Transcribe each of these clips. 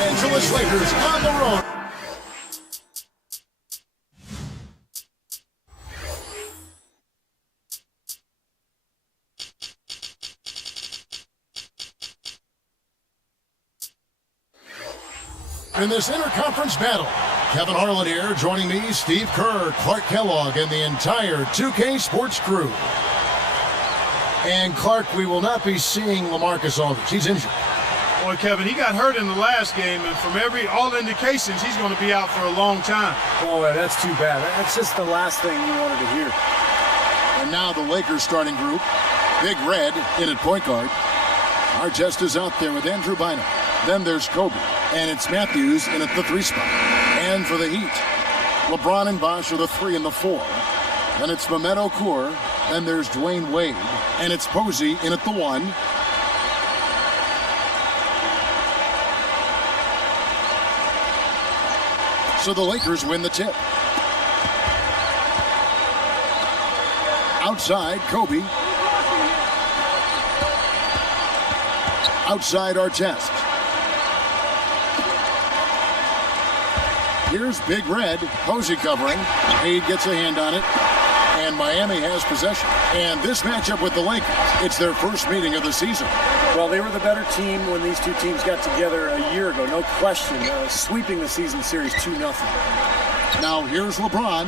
Angeles Lakers on the road. In this interconference battle, Kevin Harlan here, joining me, Steve Kerr, Clark Kellogg, and the entire 2K Sports crew. And Clark, we will not be seeing LaMarcus Aldridge. He's injured. Boy, Kevin, he got hurt in the last game, and from all indications, he's going to be out for a long time. Boy, that's too bad. That's just the last thing you wanted to hear. And now the Lakers starting group. Big Red in at point guard. Artest is out there with Andrew Bynum. Then there's Kobe. And it's Matthews in at the 3 spot. And for the Heat, LeBron and Bosh are the 3 and the 4. Then it's Mehmet Okur. Then there's Dwayne Wade. And it's Posey in at the 1. So the Lakers win the tip. Outside, Kobe. Outside, Artest. Here's Big Red, Posey covering. Wade gets a hand on it, and Miami has possession. And this matchup with the Lakers, it's their first meeting of the season. Well, they were the better team when these two teams got together a year ago, no question, sweeping the season series 2-0. Now here's LeBron.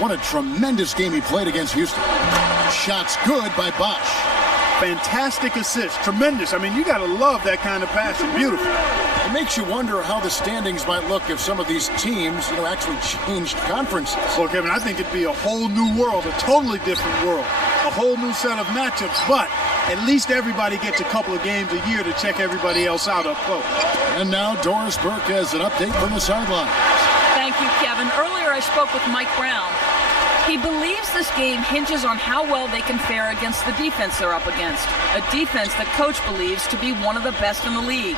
What a tremendous game he played against Houston. Shots good by Bosh. Fantastic assist, tremendous. I mean, you got to love that kind of passing. Beautiful. It makes you wonder how the standings might look if some of these teams, actually changed conferences. Well, Kevin, I think it'd be a whole new world, a totally different world, a whole new set of matchups, but at least everybody gets a couple of games a year to check everybody else out up close. And now Doris Burke has an update from the sideline. Thank you, Kevin. Earlier I spoke with Mike Brown. He believes this game hinges on how well they can fare against the defense they're up against, a defense that coach believes to be one of the best in the league.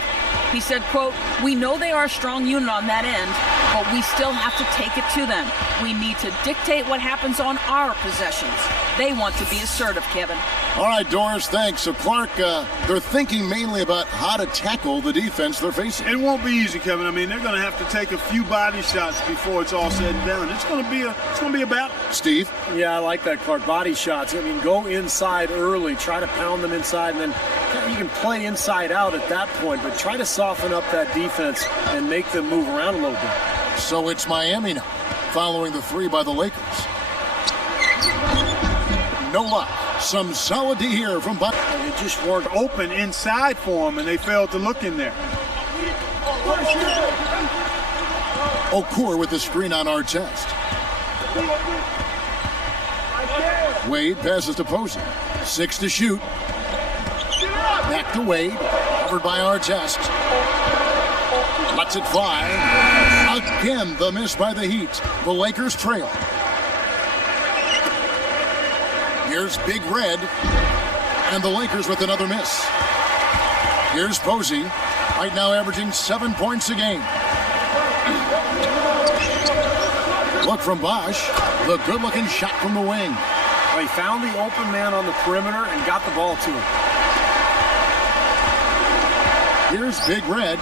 He said, quote, "We know they are a strong unit on that end, but we still have to take it to them. We need to dictate what happens on our possessions. They want to be assertive, Kevin." All right, Doris, thanks. So, Clark, they're thinking mainly about how to tackle the defense they're facing. It won't be easy, Kevin. I mean, they're going to have to take a few body shots before it's all said and done. It's going to be a battle. Steve? Yeah, I like that, Clark. Body shots. I mean, go inside early. Try to pound them inside, and then you can play inside out at that point, but try to soften up that defense and make them move around a little bit. So it's Miami now, following the 3 by the Lakers. No luck. Some solid D here from Buck. They just weren't open inside for them, and they failed to look in there. Okur with the screen on Artest. Wade passes to Posey. 6 to shoot. Back to Wade. Covered by Artest. Lets it fly. Again, the miss by the Heat. The Lakers trail. Here's Big Red. And the Lakers with another miss. Here's Posey. Right now averaging 7 points a game. Look from Bosh. The good-looking shot from the wing. Well, he found the open man on the perimeter and got the ball to him. Here's Big Red.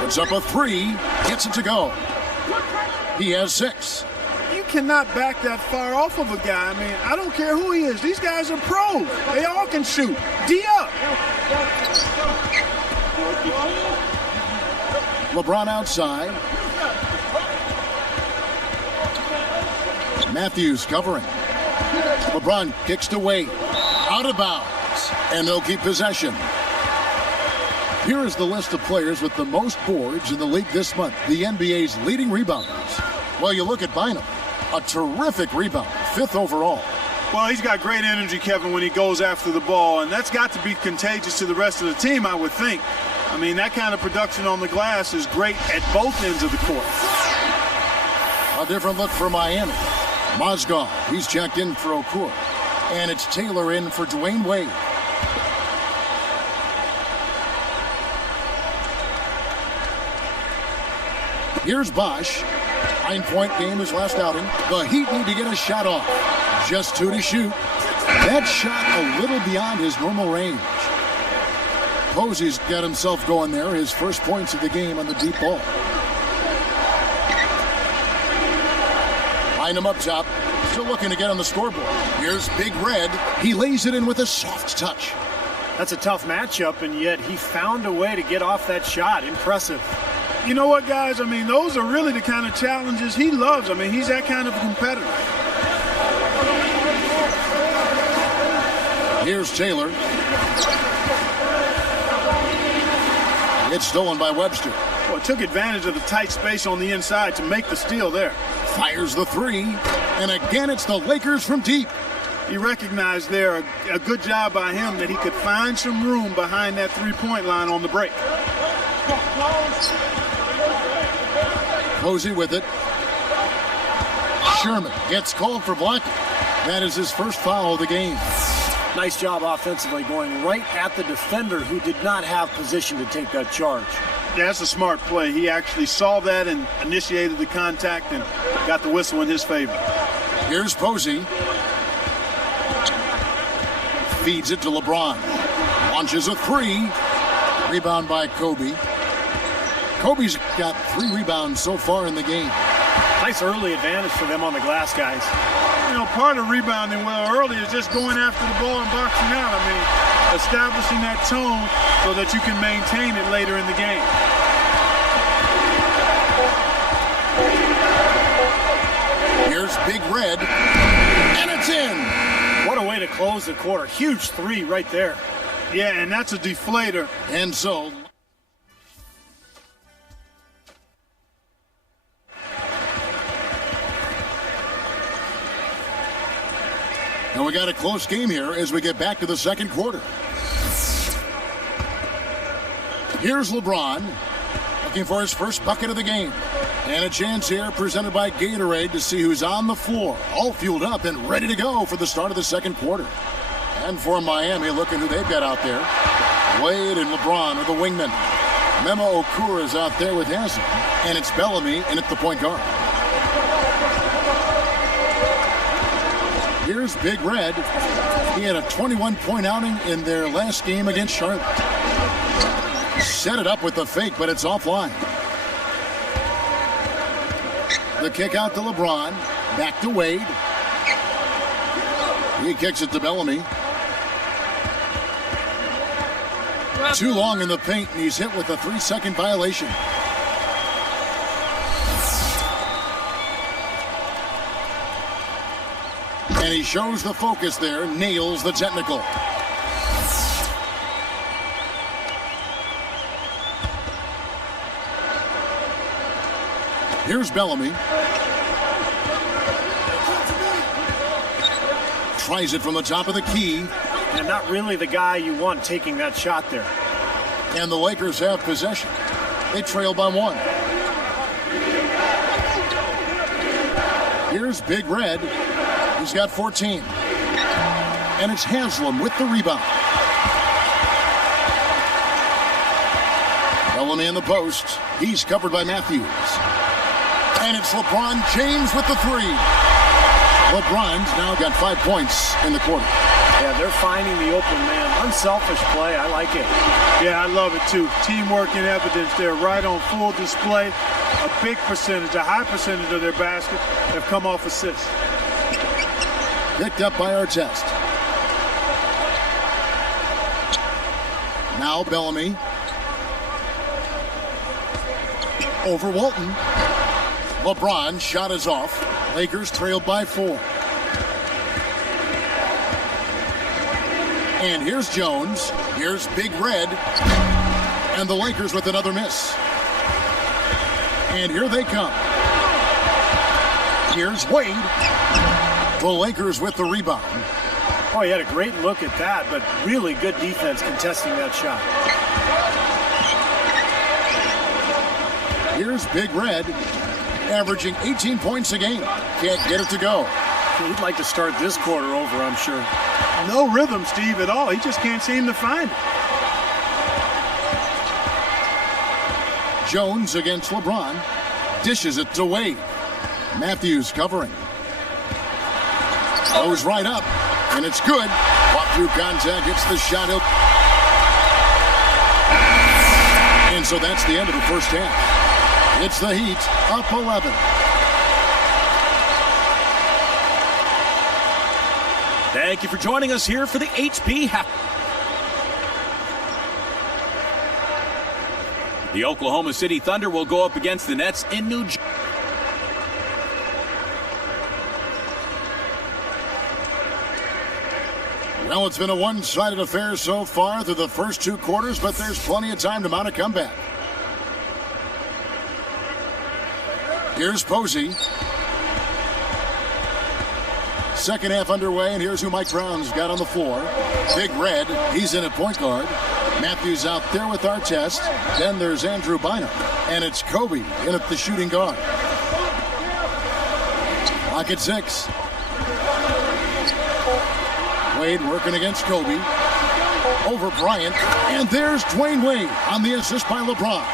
Puts up a 3. Gets it to go. He has 6. You cannot back that far off of a guy. I mean, I don't care who he is. These guys are pros. They all can shoot. D up. LeBron outside. Matthews covering. LeBron kicks to Wade. Out of bounds. And they'll keep possession. Here is the list of players with the most boards in the league this month. The NBA's leading rebounders. Well, you look at Bynum. A terrific rebounder. 5th overall. Well, he's got great energy, Kevin, when he goes after the ball. And that's got to be contagious to the rest of the team, I would think. I mean, that kind of production on the glass is great at both ends of the court. A different look for Miami. Mozgov, he's checked in for Okur. And it's Taylor in for Dwayne Wade. Here's Bosh. 9-point game his last outing. The Heat need to get a shot off. Just 2 to shoot. That shot a little beyond his normal range. Posey's got himself going there. His first points of the game on the deep ball. Line him up top. Still looking to get on the scoreboard. Here's Big Red. He lays it in with a soft touch. That's a tough matchup, and yet he found a way to get off that shot. Impressive. You know what, guys? I mean, those are really the kind of challenges he loves. I mean, he's that kind of a competitor. Here's Taylor. It's stolen by Webster. Well, took advantage of the tight space on the inside to make the steal there. Fires the three, and again it's the Lakers from deep. He recognized there a good job by him that he could find some room behind that three-point line on the break. Posey with it. Sherman gets called for blocking. That is his first foul of the game. Nice job offensively, going right at the defender who did not have position to take that charge. Yeah, that's a smart play. He actually saw that and initiated the contact and got the whistle in his favor. Here's Posey. Feeds it to LeBron. Launches a three. Rebound by Kobe. Kobe's got 3 rebounds so far in the game. Nice early advantage for them on the glass, guys. You know, part of rebounding well early is just going after the ball and boxing out. I mean, establishing that tone so that you can maintain it later in the game. Here's Big Red, and it's in. What a way to close the quarter. Huge three right there. Yeah, and that's a deflator. And so... And we got a close game here as we get back to the second quarter. Here's LeBron looking for his first bucket of the game. And a chance here presented by Gatorade to see who's on the floor. All fueled up and ready to go for the start of the second quarter. And for Miami, looking who they've got out there. Wade and LeBron are the wingmen. Memo Okura is out there with Haslam. And it's Bellamy in at the point guard. Here's Big Red. He had a 21-point outing in their last game against Charlotte. Set it up with the fake, but it's offline. The kick out to LeBron. Back to Wade. He kicks it to Bellamy. Too long in the paint, and he's hit with a 3-second violation. And he shows the focus there, nails the technical. Here's Bellamy. Tries it from the top of the key. And not really the guy you want taking that shot there. And the Lakers have possession. They trail by 1. Here's Big Red. He's got 14. And it's Haslam with the rebound. Bellamy in the post. He's covered by Matthews. And it's LeBron James with the three. LeBron's now got 5 points in the quarter. Yeah, they're finding the open man. Unselfish play. I like it. Yeah, I love it too. Teamwork in evidence there, right on full display. A big percentage, a high percentage of their baskets have come off assists. Picked up by Artest. Now Bellamy. Over Walton. LeBron shot is off. Lakers trailed by 4. And here's Jones. Here's Big Red. And the Lakers with another miss. And here they come. Here's Wade. The Lakers with the rebound. Oh, he had a great look at that, but really good defense contesting that shot. Here's Big Red, averaging 18 points a game. Can't get it to go. He'd like to start this quarter over, I'm sure. No rhythm, Steve, at all. He just can't seem to find it. Jones against LeBron. Dishes it to Wade. Matthews covering. Goes right up, and it's good. Walk through contact, hits the shot. And so that's the end of the first half. It's the Heat up 11. Thank you for joining us here for the HP Half. The Oklahoma City Thunder will go up against the Nets in New Jersey. Well, it's been a one-sided affair so far through the first two quarters, but there's plenty of time to mount a comeback. Here's Posey. Second half underway, and here's who Mike Brown's got on the floor. Big Red, he's in at point guard. Matthews out there with Artest. Then there's Andrew Bynum, and it's Kobe in at the shooting guard. Clock at 6. Wade working against Kobe. Over Bryant. And there's Dwayne Wade on the assist by LeBron.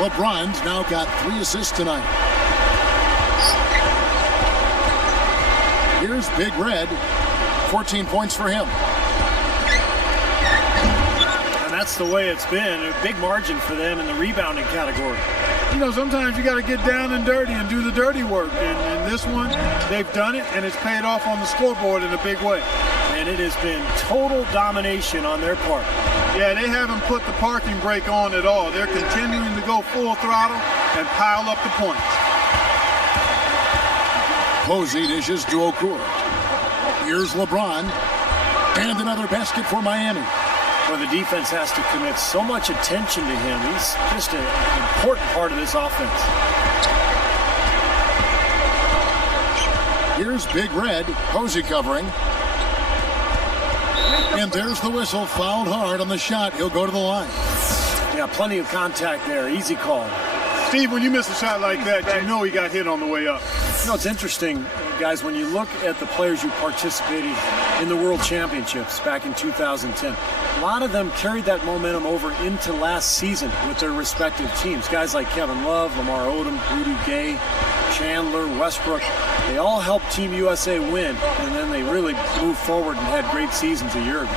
LeBron's now got 3 assists tonight. Here's Big Red. 14 points for him. And that's the way it's been. A big margin for them in the rebounding category. You know, sometimes you got to get down and dirty and do the dirty work. And this one, they've done it, and it's paid off on the scoreboard in a big way. And it has been total domination on their part. Yeah, they haven't put the parking brake on at all. They're continuing to go full throttle and pile up the points. Posey dishes to Okur. Here's LeBron. And another basket for Miami. Well, the defense has to commit so much attention to him. He's just an important part of this offense. Here's Big Red. Posey covering. And there's the whistle. Fouled hard on the shot. He'll go to the line. Yeah, plenty of contact there. Easy call. Steve, when you miss a shot like that, you know he got hit on the way up. You know, it's interesting, guys, when you look at the players who participated in the World Championships back in 2010, a lot of them carried that momentum over into last season with their respective teams. Guys like Kevin Love, Lamar Odom, Rudy Gay, Chandler, Westbrook, they all helped Team USA win, and then they really moved forward and had great seasons a year ago.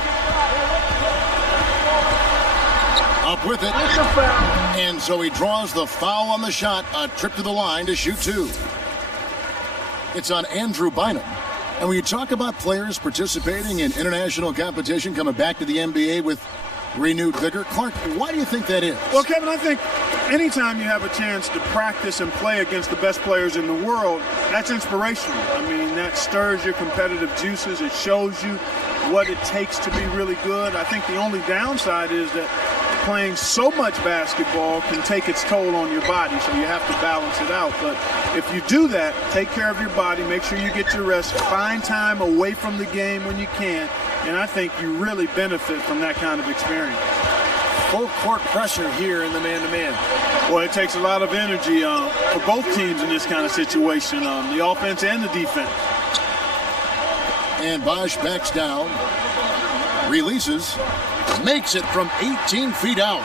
Up with it. And so he draws the foul on the shot. A trip to the line to shoot 2. It's on Andrew Bynum. And when you talk about players participating in international competition, coming back to the NBA with renewed vigor, Clark, why do you think that is? Well, Kevin, I think anytime you have a chance to practice and play against the best players in the world, that's inspirational. I mean, that stirs your competitive juices. It shows you what it takes to be really good. I think the only downside is that playing so much basketball can take its toll on your body, so you have to balance it out. But if you do that, take care of your body, make sure you get your rest, find time away from the game when you can, and I think you really benefit from that kind of experience. Full court pressure here in the man-to-man. Well, it takes a lot of energy for both teams in this kind of situation, the offense and the defense. And Bosch backs down, releases, makes it from 18 feet out.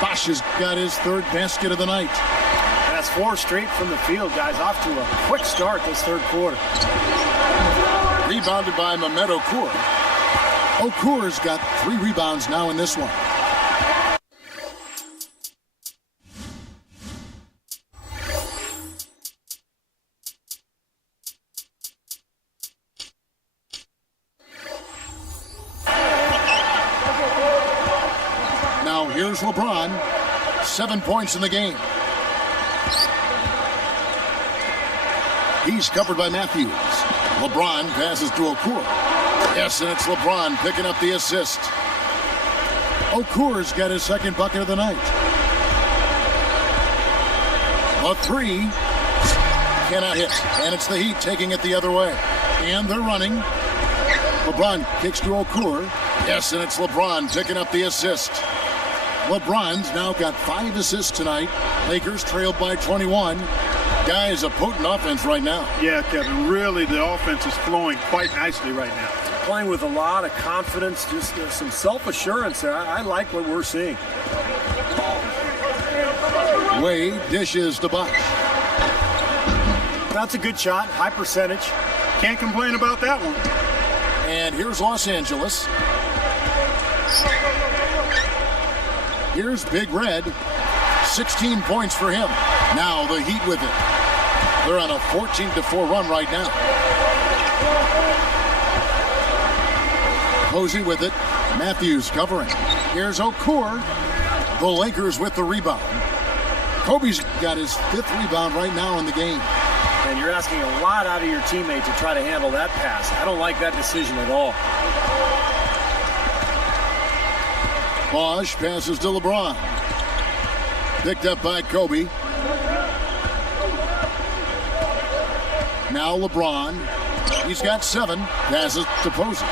Bosch has got his 3rd basket of the night. That's 4 straight from the field, guys. Off to a quick start this 3rd quarter. Rebounded by Mehmet Okur. Okur's got 3 rebounds now in this one. Now here's LeBron. 7 points in the game. He's covered by Matthews. LeBron passes to Okur. Yes, and it's LeBron picking up the assist. Okur's got his 2nd bucket of the night. A 3 cannot hit, and it's the Heat taking it the other way. And they're running. LeBron kicks to Okur. Yes, and it's LeBron picking up the assist. LeBron's now got 5 assists tonight. Lakers trailed by 21. Guys, a potent offense right now. Yeah, Kevin, really the offense is flowing quite nicely right now. Playing with a lot of confidence, just some self-assurance there. I like what we're seeing. Wade dishes to Bosch. That's a good shot, high percentage. Can't complain about that one. And here's Los Angeles. Here's Big Red. 16 points for him. Now the Heat with it. They're on a 14-4 run right now. Posey with it. Matthews covering. Here's Okur. The Lakers with the rebound. Kobe's got his 5th rebound right now in the game. And you're asking a lot out of your teammate to try to handle that pass. I don't like that decision at all. Bosch passes to LeBron. Picked up by Kobe. Now LeBron. He's got 7. Passes to Posey.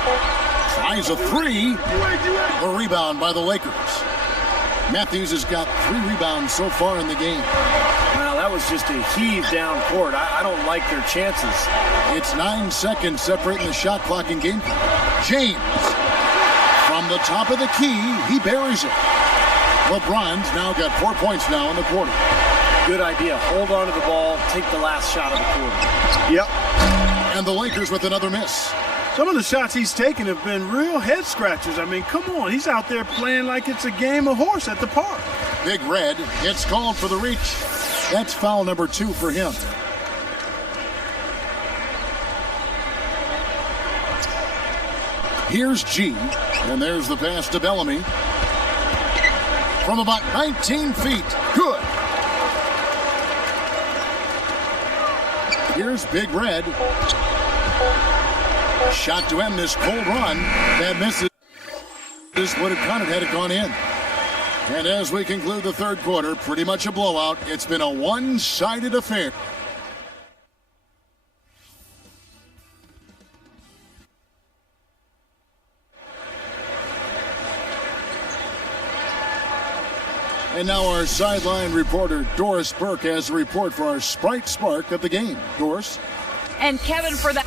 Tries a 3. A rebound by the Lakers. Matthews has got 3 rebounds so far in the game. Wow, that was just a heave down court. I don't like their chances. It's 9 seconds separating the shot clock and game clock. James. From the top of the key, he buries it. LeBron's now got 4 points now in the quarter. Good idea. Hold on to the ball. Take the last shot of the quarter. Yep. And the Lakers with another miss. Some of the shots he's taken have been real head scratchers. I mean, come on. He's out there playing like it's a game of horse at the park. Big Red gets called for the reach. That's foul number 2 for him. Here's G. And there's the pass to Bellamy. From about 19 feet. Good. Here's Big Red. Shot to end this cold run. That misses. This would have counted had it gone in. And as we conclude the third quarter, pretty much a blowout. It's been a one-sided affair. And now our sideline reporter, Doris Burke, has a report for our Sprite Spark of the game. Doris? And Kevin, for that.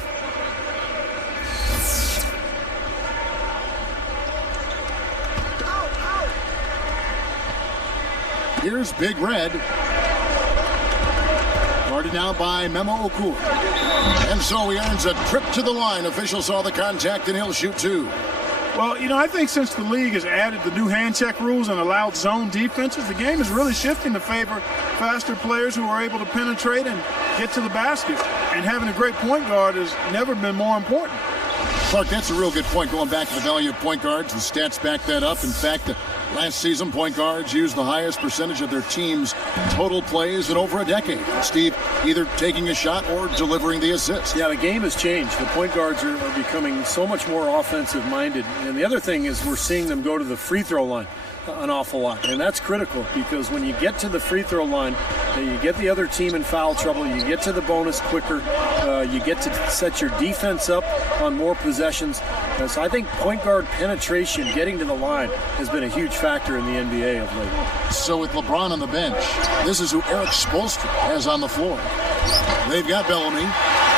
Here's Big Red. Guarded now by Memo Okur. And so he earns a trip to the line. Officials saw the contact and he'll shoot 2. Well, you know, I think since the league has added the new hand check rules and allowed zone defenses, the game is really shifting to favor faster players who are able to penetrate and get to the basket. And having a great point guard has never been more important. Clark, that's a real good point. Going back to the value of point guards, the stats back that up. In fact, last season, point guards used the highest percentage of their team's total plays in over a decade. Steve, either taking a shot or delivering the assist. Yeah, the game has changed. The point guards are becoming so much more offensive-minded. And the other thing is we're seeing them go to the free throw line an awful lot. And that's critical because when you get to the free throw line, you get the other team in foul trouble, you get to the bonus quicker, you get to set your defense up on more possessions. So I think point guard penetration, getting to the line, has been a huge factor in the NBA of late. So with LeBron on the bench, this is who Eric Spoelstra has on the floor. They've got Bellamy.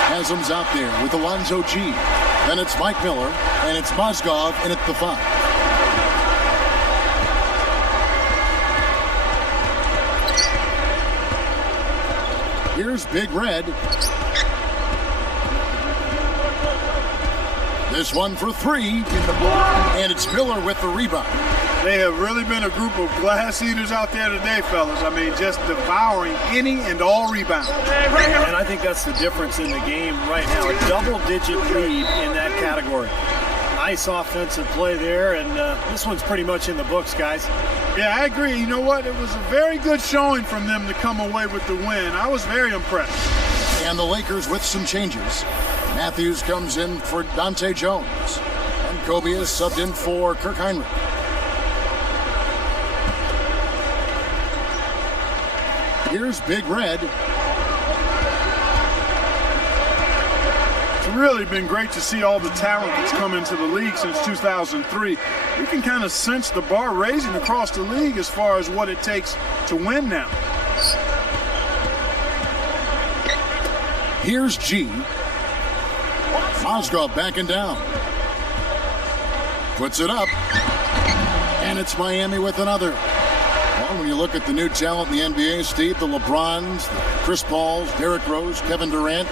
Haslam's out there with Alonzo G. Then it's Mike Miller, and it's Mozgov in at the 5. Here's Big Red. This one for 3. And it's Miller with the rebound. They have really been a group of glass eaters out there today, fellas. I mean, just devouring any and all rebounds. And I think that's the difference in the game right now. A double-digit lead in that category. Nice offensive play there, and this one's pretty much in the books, guys. Yeah, I agree. You know what? It was a very good showing from them to come away with the win. I was very impressed. And the Lakers with some changes. Matthews comes in for Dante Jones. And Kobe is subbed in for Kirk Heinrich. Here's Big Red. It's really been great to see all the talent that's come into the league since 2003. You can kind of sense the bar raising across the league as far as what it takes to win now. Here's G. Mozgov backing down. Puts it up. And it's Miami with another. Well, when you look at the new talent in the NBA, Steve, the LeBrons, the Chris Pauls, Derrick Rose, Kevin Durant,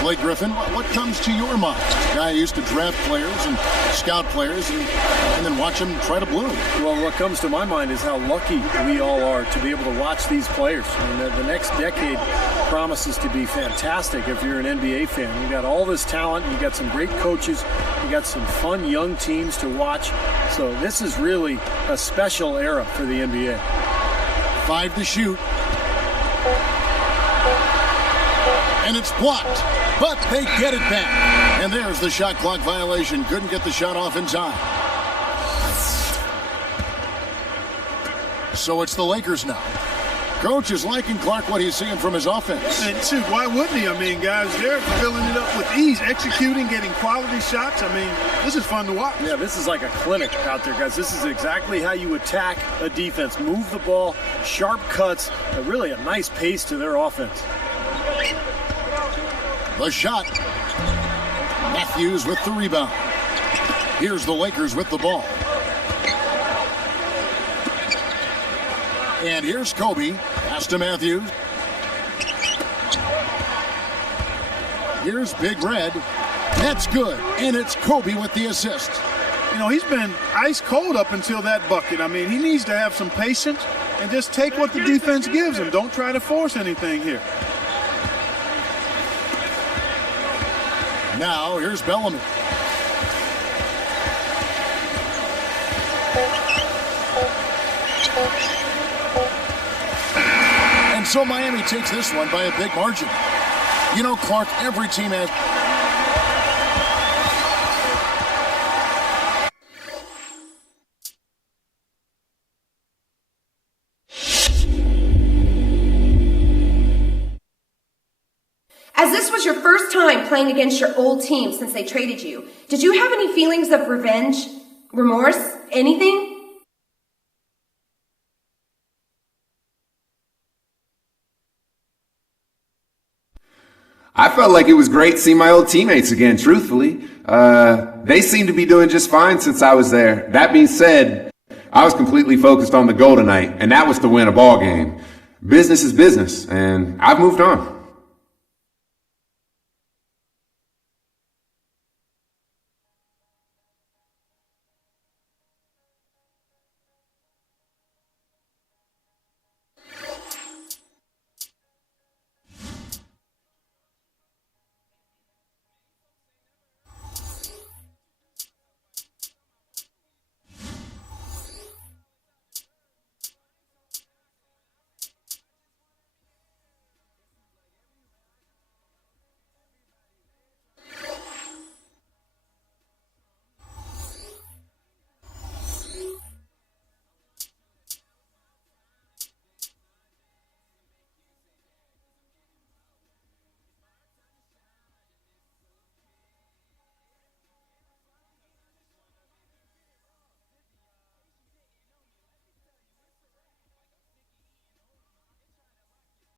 Blake Griffin, what comes to your mind? A guy who used to draft players and scout players and then watch them try to bloom. Well, what comes to my mind is how lucky we all are to be able to watch these players. I mean, the next decade promises to be fantastic if you're an NBA fan. You got all this talent, you got some great coaches, you got some fun young teams to watch. So this is really a special era for the NBA. 5 to shoot. And it's blocked, but they get it back. And there's the shot clock violation. Couldn't get the shot off in time. So it's the Lakers now. Coach is liking Clark what he's seeing from his offense. And shoot, why wouldn't he? I mean, guys, they're filling it up with ease, executing, getting quality shots. I mean, this is fun to watch. Yeah, this is like a clinic out there, guys. This is exactly how you attack a defense. Move the ball, sharp cuts, really a nice pace to their offense. The shot. Matthews with the rebound. Here's the Lakers with the ball. And here's Kobe. Pass to Matthews. Here's Big Red. That's good. And it's Kobe with the assist. You know, he's been ice cold up until that bucket. I mean, he needs to have some patience and just take what the defense gives him. Don't try to force anything here. Now, here's Bellamy. And so Miami takes this one by a big margin. You know, Clark, every team has... As this was your first time playing against your old team since they traded you, did you have any feelings of revenge, remorse, anything? I felt like it was great seeing my old teammates again, truthfully. They seem to be doing just fine since I was there. That being said, I was completely focused on the goal tonight, and that was to win a ball game. Business is business, and I've moved on.